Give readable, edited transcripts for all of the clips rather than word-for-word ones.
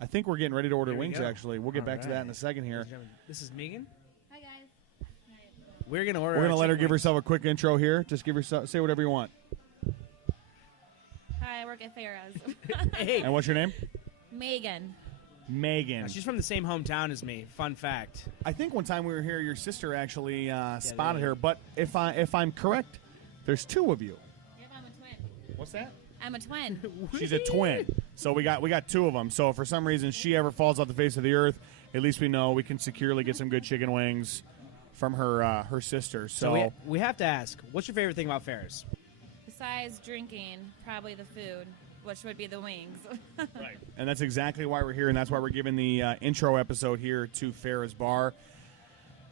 I think we're getting ready to order There we wings, go. actually. We'll get back to that in a second here. This is Megan. Hi, guys. We're going to order We're going to let her chicken give wings. herself a quick intro here. Just give herself, say whatever you want. Hi, I work at Farah's. Hey. And what's your name? Megan. Megan. She's from the same hometown as me. Fun fact. I think one time we were here, your sister actually spotted they- her. But if I'm correct, there's two of you. Yep, I'm a twin. What's that? I'm a twin. She's a twin. So we got two of them. So if for some reason she ever falls off the face of the earth, at least we know we can securely get some good chicken wings from her sister. So, we have to ask, what's your favorite thing about Farrah's? Besides drinking, probably the food, which would be the wings. right. And that's exactly why we're here, and that's why we're giving the intro episode here to Farah's Bar.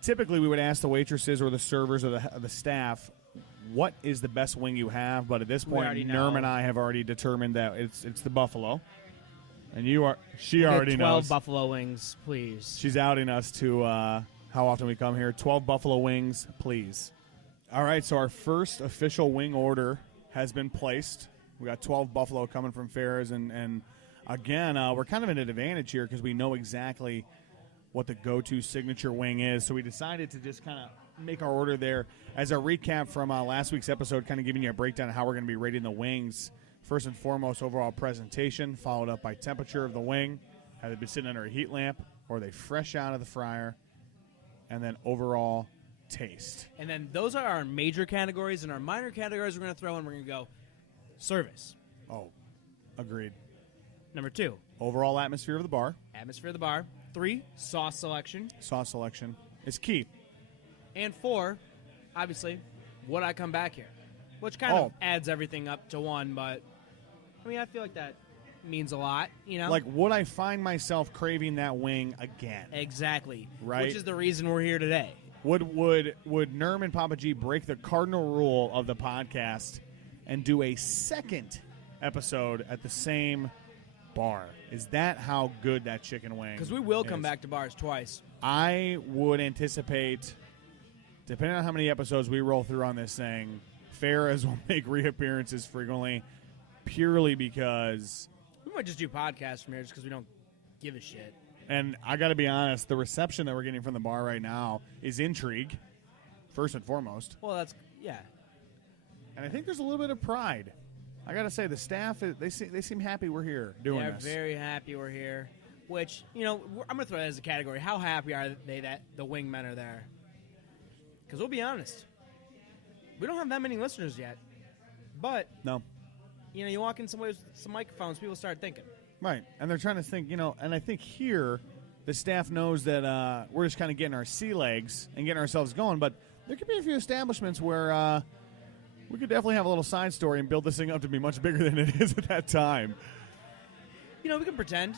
Typically, we would ask the waitresses or the servers or the staff, what is the best wing you have? But at this point, Nerm and I have already determined that it's the buffalo. And she already 12 knows. buffalo wings, please. She's outing us to how often we come here. 12 buffalo wings, please. All right, so our first official wing order has been placed. We got 12 buffalo coming from Farrah's, and again, we're kind of at an advantage here because we know exactly what the go-to signature wing is. So we decided to just kind of make our order there. As a recap from last week's episode, kind of giving you a breakdown of how we're going to be rating the wings. First and foremost, overall presentation, followed up by temperature of the wing. Have they been sitting under a heat lamp, or are they fresh out of the fryer? And then overall taste. And then those are our major categories, and our minor categories we're going to throw in. We're going to go service. Oh, agreed. Number 2, Overall atmosphere of the bar. atmosphere of the bar. 3, sauce selection. Sauce selection is key. And 4, obviously, would I come back here? Which kind of adds everything up to 1, but I mean, I feel like that means a lot, you know? Like, would I find myself craving that wing again? Exactly. Right. Which is the reason we're here today. Would Nerm and Papa G break the cardinal rule of the podcast and do a second episode at the same bar? Is that how good that chicken wing is? Because we will come back to bars twice. I would anticipate, depending on how many episodes we roll through on this thing, Farrah's will make reappearances frequently, purely because... We might just do podcasts from here just because we don't give a shit. And I got to be honest, the reception that we're getting from the bar right now is intrigue, first and foremost. Well, that's, yeah. And I think there's a little bit of pride. I got to say, the staff, they seem happy we're here doing this. They're very happy we're here. Which, you know, I'm going to throw that as a category. How happy are they that the wingmen are there? Because we'll be honest, we don't have that many listeners yet. But, No. you know, you walk in somewhere with some microphones, people start thinking. Right. And they're trying to think, you know, and I think here the staff knows that we're just kind of getting our sea legs and getting ourselves going. But there could be a few establishments where we could definitely have a little side story and build this thing up to be much bigger than it is at that time. You know, we can pretend.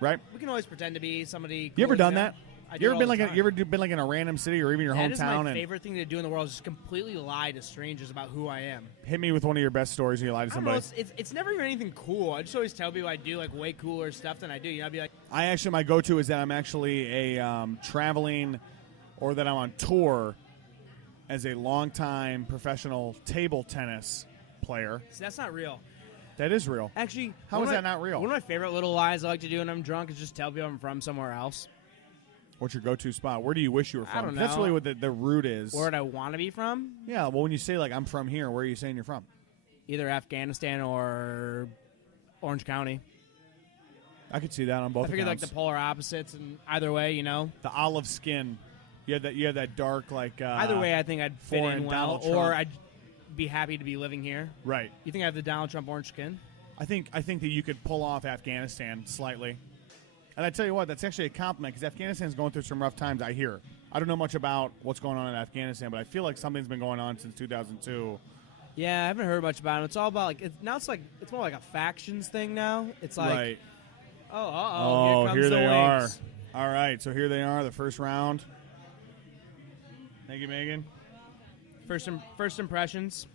Right? We can always pretend to be somebody. You ever cool, done know? that? I do You ever all been the like time. you ever been like in a random city or even your That is hometown my and favorite thing to do in the world is just completely lie to strangers about who I am. hit me with one of your best stories and you lie to I don't know, somebody? it's never even anything cool. I just always tell people I do like way cooler stuff than I do. You know, I'd be like, I actually, my go-to is that I'm actually a traveling, or that I'm on tour as a longtime professional table tennis player. see, that's not real. That is real. Actually, How is that not real? One of my favorite little lies I like to do when I'm drunk is just tell people I'm from somewhere else. What's your go-to spot? Where do you wish you were from? I don't That's know. really what the root is. Where I want to be from, Yeah, well, when you say, like, I'm from here, where are you saying you're from? either Afghanistan or Orange County. I could see that on both I figured like accounts. the polar opposites, and either way, you know. The olive skin. You have that dark, like... Either way, I think I'd fit foreign in well, Donald Trump. or I'd be happy to be living here. Right. You think I have the Donald Trump orange skin? I think that you could pull off Afghanistan slightly. And I tell you what, that's actually a compliment, because Afghanistan's going through some rough times, I hear. I don't know much about what's going on in Afghanistan, but I feel like something's been going on since 2002. Yeah, I haven't heard much about it. It's all about like it's more like a factions thing now. It's like, Right. oh, here comes here the they wings. are. All right, so here they are, the first round. Thank you, Megan. First impressions.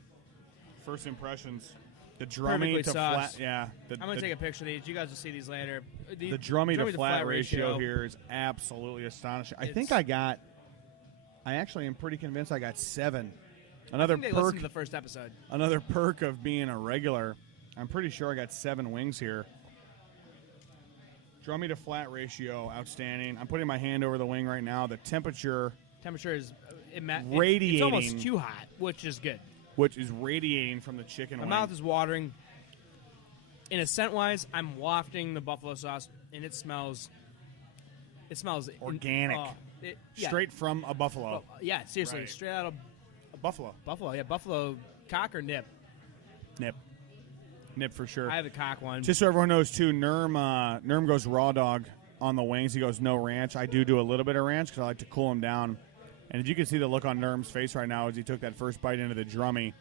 First impressions. The drummy Perfectly to sauced. flat. Yeah. I'm gonna take a picture of these. You guys will see these later. The drummy to flat ratio here is absolutely astonishing. I actually am pretty convinced I got 7. Another I think they listened perk. to the first episode. Another perk of being a regular. I'm pretty sure I got 7 wings here. Drummy to flat ratio, outstanding. I'm putting my hand over the wing right now. The temperature is radiating. It's almost too hot, which is good. Which is radiating from the chicken My wing. mouth is watering. In a scent-wise, I'm wafting the buffalo sauce, and it smells. It smells organic, straight from a buffalo. Yeah, seriously, Right. straight out of A buffalo. buffalo. Yeah, buffalo cock or nip. Nip for sure. I have the cock one. Just so everyone knows too, Nerm goes raw dog on the wings. He goes no ranch. I do a little bit of ranch because I like to cool him down. And if you can see the look on Nerm's face right now as he took that first bite into the drummy,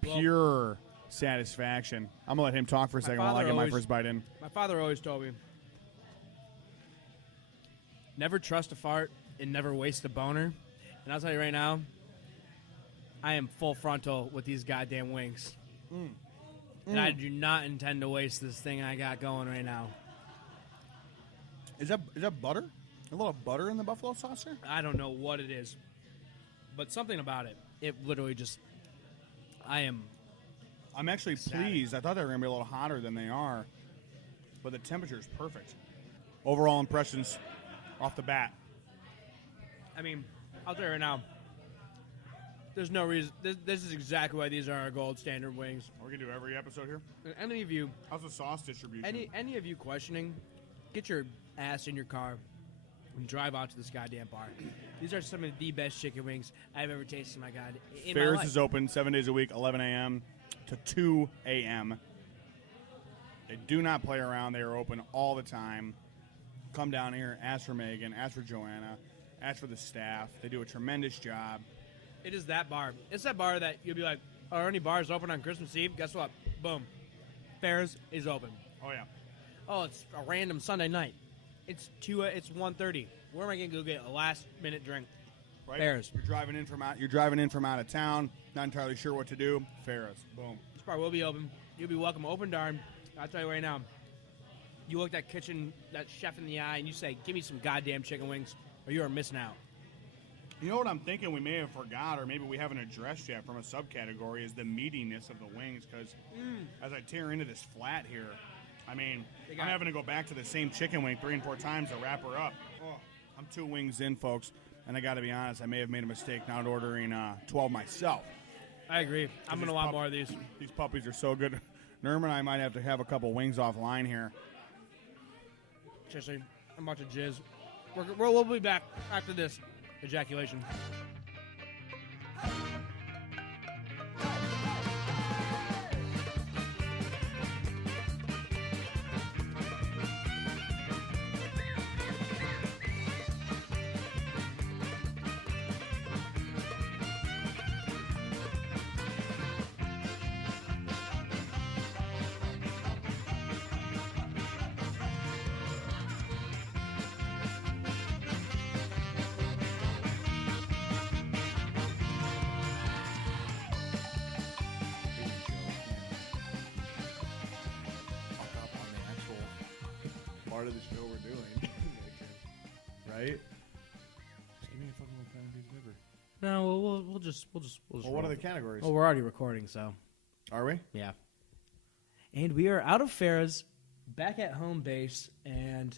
pure satisfaction. I'm going to let him talk for a second while I get my first bite in. My father always told me, never trust a fart and never waste a boner. And I'll tell you right now, I am full frontal with these goddamn wings. And I do not intend to waste this thing I got going right now. Is that butter? A little butter in the buffalo sauce here? I don't know what it is, but something about it. It literally just, I'm actually pleased. I thought they were going to be a little hotter than they are, but the temperature is perfect. Overall impressions off the bat. I mean, I'll tell you right now, there's no reason. This is exactly why these are our gold standard wings. We're going to do every episode here? Any of you, How's the sauce distribution? any of you questioning, get your ass in your car and drive out to this goddamn bar. These are some of the best chicken wings I've ever tasted. My God, in my Farah's life. is open 7 days a week, 11 a.m. to 2 a.m. They do not play around. They are open all the time. Come down here, ask for Megan, ask for Joanna, ask for the staff. They do a tremendous job. It is that bar. It's that bar that you'll be like, are any bars open on Christmas Eve? Guess what? Boom. Farah's is open. Oh, yeah. Oh, it's a random Sunday night. It's 1:30. Where am I going to go get a last-minute drink? Right? Farah's. You're driving in from out of town, not entirely sure what to do. Farah's. Boom. This bar will be open. You'll be welcome. Open darn. I'll tell you right now. You look that chef in the eye, and you say, give me some goddamn chicken wings, or you are missing out. You know what I'm thinking we may have forgot, or maybe we haven't addressed yet from a subcategory, is the meatiness of the wings, because as I tear into this flat here, I mean, I'm having to go back to the same chicken wing 3 and 4 times to wrap her up. Oh, I'm 2 wings in, folks, and I got to be honest, I may have made a mistake not ordering 12 myself. I agree. I'm going to want more of these. These puppies are so good. Nerm and I might have to have a couple wings offline here. Seriously, I'm about to jizz. We'll be back after this ejaculation. Part of the show we're doing, right? Just give me a fucking little Crown Beef liver. No, we'll just. Well, what are the categories? Well, we're already recording, so Are we? yeah. And we are out of Farah's, back at home base, and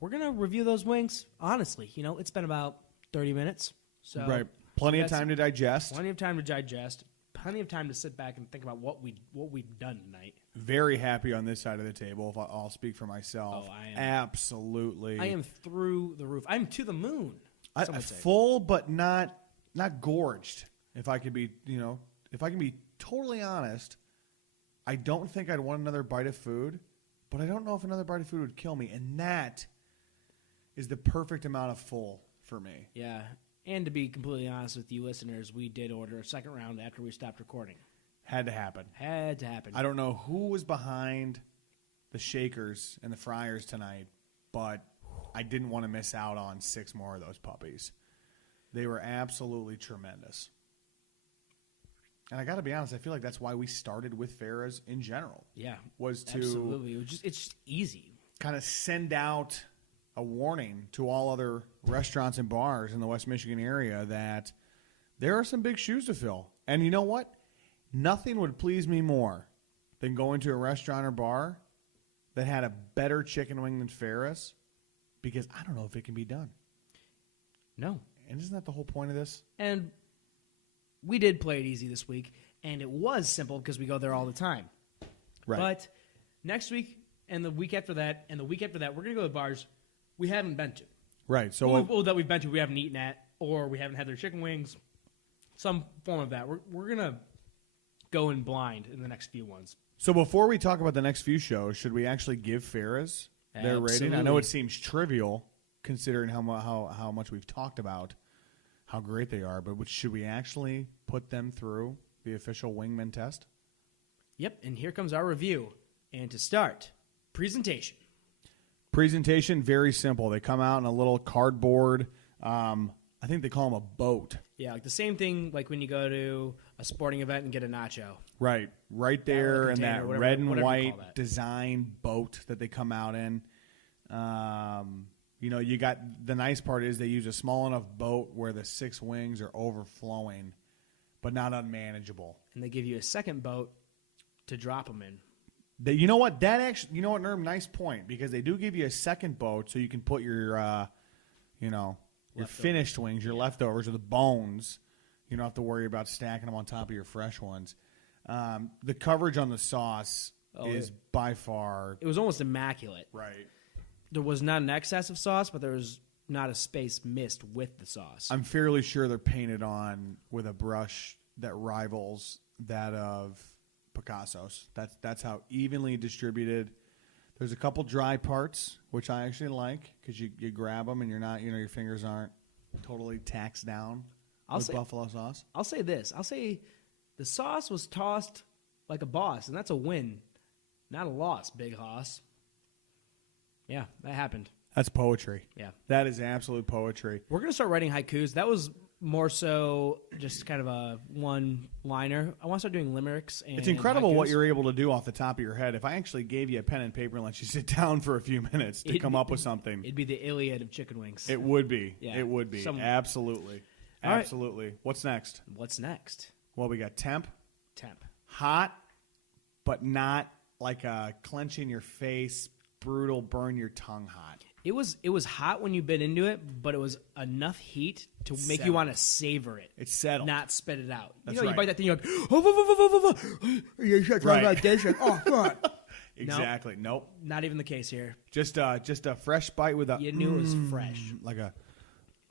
we're gonna review those wings. Honestly, it's been about 30 minutes, so Right. Plenty of that's time to digest. Plenty of time to digest. Plenty of time to sit back and think about what we've done tonight. Very happy on this side of the table, if I'll speak for myself. Oh, I am. Absolutely. I am through the roof. I'm to the moon. Some would say. Full, but not gorged. If I could be, totally honest, I don't think I'd want another bite of food, but I don't know if another bite of food would kill me, and that is the perfect amount of full for me. Yeah. And to be completely honest with you listeners, we did order a second round after we stopped recording. Had to happen. Had to happen. I don't know who was behind the shakers and the fryers tonight, but I didn't want to miss out on 6 more of those puppies. They were absolutely tremendous. And I got to be honest, I feel like that's why we started with Farah's in general. Yeah. Was to absolutely. It's just easy. kind of send out a warning to all other restaurants and bars in the West Michigan area that there are some big shoes to fill. And you know what? Nothing would please me more than going to a restaurant or bar that had a better chicken wing than Farah's? Because I don't know if it can be done. No. And isn't that the whole point of this? And we did play it easy this week, and it was simple because we go there all the time. Right. But next week and the week after that and the week after that, we're going to go to bars we haven't been to. Right. So that we've been to, we haven't eaten at, or we haven't had their chicken wings, some form of that. We're going to go in blind in the next few ones. So before we talk about the next few shows, should we actually give Farah's their rating? I know it seems trivial considering how much we've talked about how great they are, but should we actually put them through the official wingman test? Yep, and here comes our review. And to start, presentation. Presentation, very simple. They come out in a little cardboard, I think they call them a boat. Yeah, like the same thing like when you go to a sporting event and get a nacho. Right there in that red and white that design boat that they come out in. You got the nice part is they use a small enough boat where the 6 wings are overflowing, but not unmanageable. And they give you a second boat to drop them in. You know what, Nerm, nice point, because they do give you a second boat so you can put your, your finished wings, your leftovers, or the bones. You don't have to worry about stacking them on top of your fresh ones. The coverage on the sauce is by far... It was almost immaculate. Right. There was not an excess of sauce, but there was not a space missed with the sauce. I'm fairly sure they're painted on with a brush that rivals that of Picasso's. That's how evenly distributed. There's a couple dry parts, which I actually like because you grab them and you're not, your fingers aren't totally taxed down with buffalo sauce. I'll say this. I'll say the sauce was tossed like a boss, and that's a win, not a loss, Big Hoss. Yeah, that happened. That's poetry. Yeah. That is absolute poetry. We're going to start writing haikus. That was more so just kind of a one-liner. I want to start doing limericks. And it's incredible haikus. what you're able to do off the top of your head. If I actually gave you a pen and paper and let you sit down for a few minutes to come up with something. It'd be the Iliad of chicken wings. It would be. Yeah. It would be. Absolutely. All right. Absolutely. What's next? What's next? Well, we got temp. Hot, but not like a clench in your face, brutal, burn your tongue hot. It was hot when you bit into it, but it was enough heat to make you want to savor it. It's settled. Not spit it out. That's you right. bite that thing, you're like, oh, you shut Right. like this. Oh, fuck. Exactly. Nope. Not even the case here. Just a fresh bite with a... You knew it was fresh. Like a...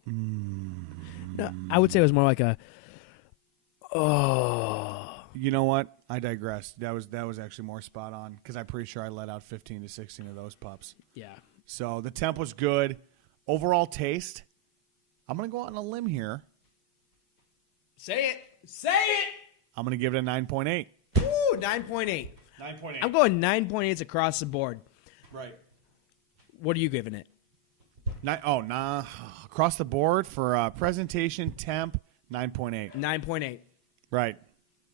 No, I would say it was more like a, oh. You know what? I digress. That was actually more spot on because I'm pretty sure I let out 15 to 16 of those pups. Yeah. So the temp was good. Overall taste, I'm going to go out on a limb here. Say it. I'm going to give it a 9.8. Ooh, 9.8. 9.8. I'm going 9.8s across the board. Right. What are you giving it? Across the board for presentation, temp, 9.8. 9.8. Right.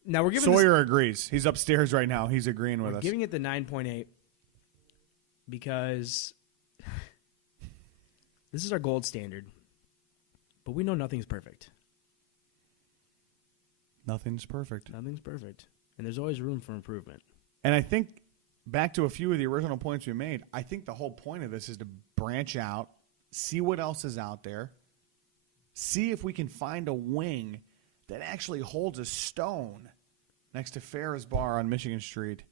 Now we're giving Sawyer agrees. He's upstairs right now. He's agreeing with us. Giving it the 9.8 because this is our gold standard. But we know nothing's perfect. Nothing's perfect. Nothing's perfect. And there's always room for improvement. And I think, back to a few of the original points we made, I think the whole point of this is to branch out, see what else is out there, see if we can find a wing that actually holds a stone next to Farah's Bar on Michigan Street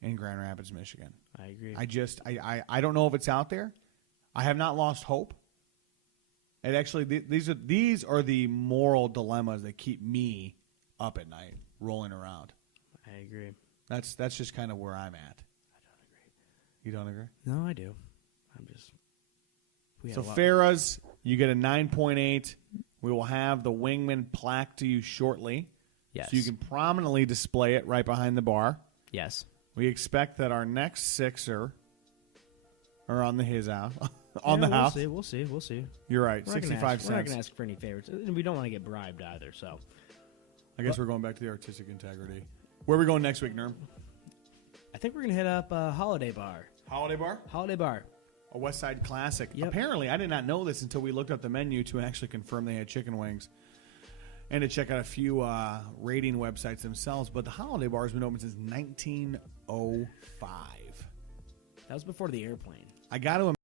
in Grand Rapids, Michigan. I agree. I don't know if it's out there. I have not lost hope. And actually, these are the moral dilemmas that keep me up at night, rolling around. I agree. That's just kind of where I'm at. I don't agree. You don't agree? No, I do. I'm just... So Farah's, you get a 9.8. We will have the Wingman plaque to you shortly. Yes. So you can prominently display it right behind the bar. Yes. We expect that our next sixer are on the his house. House. We'll see. You're right. We're 65 We're not cents. going to ask for any favorites. And we don't want to get bribed either, so. I guess we're going back to the artistic integrity. Where are we going next week, Nerm? I think we're going to hit up Holiday Bar. Holiday Bar? Holiday Bar. A West Side classic. Yep. Apparently, I did not know this until we looked up the menu to actually confirm they had chicken wings and to check out a few rating websites themselves. But the Holiday Bar has been open since 1905. That was before the airplane. I got to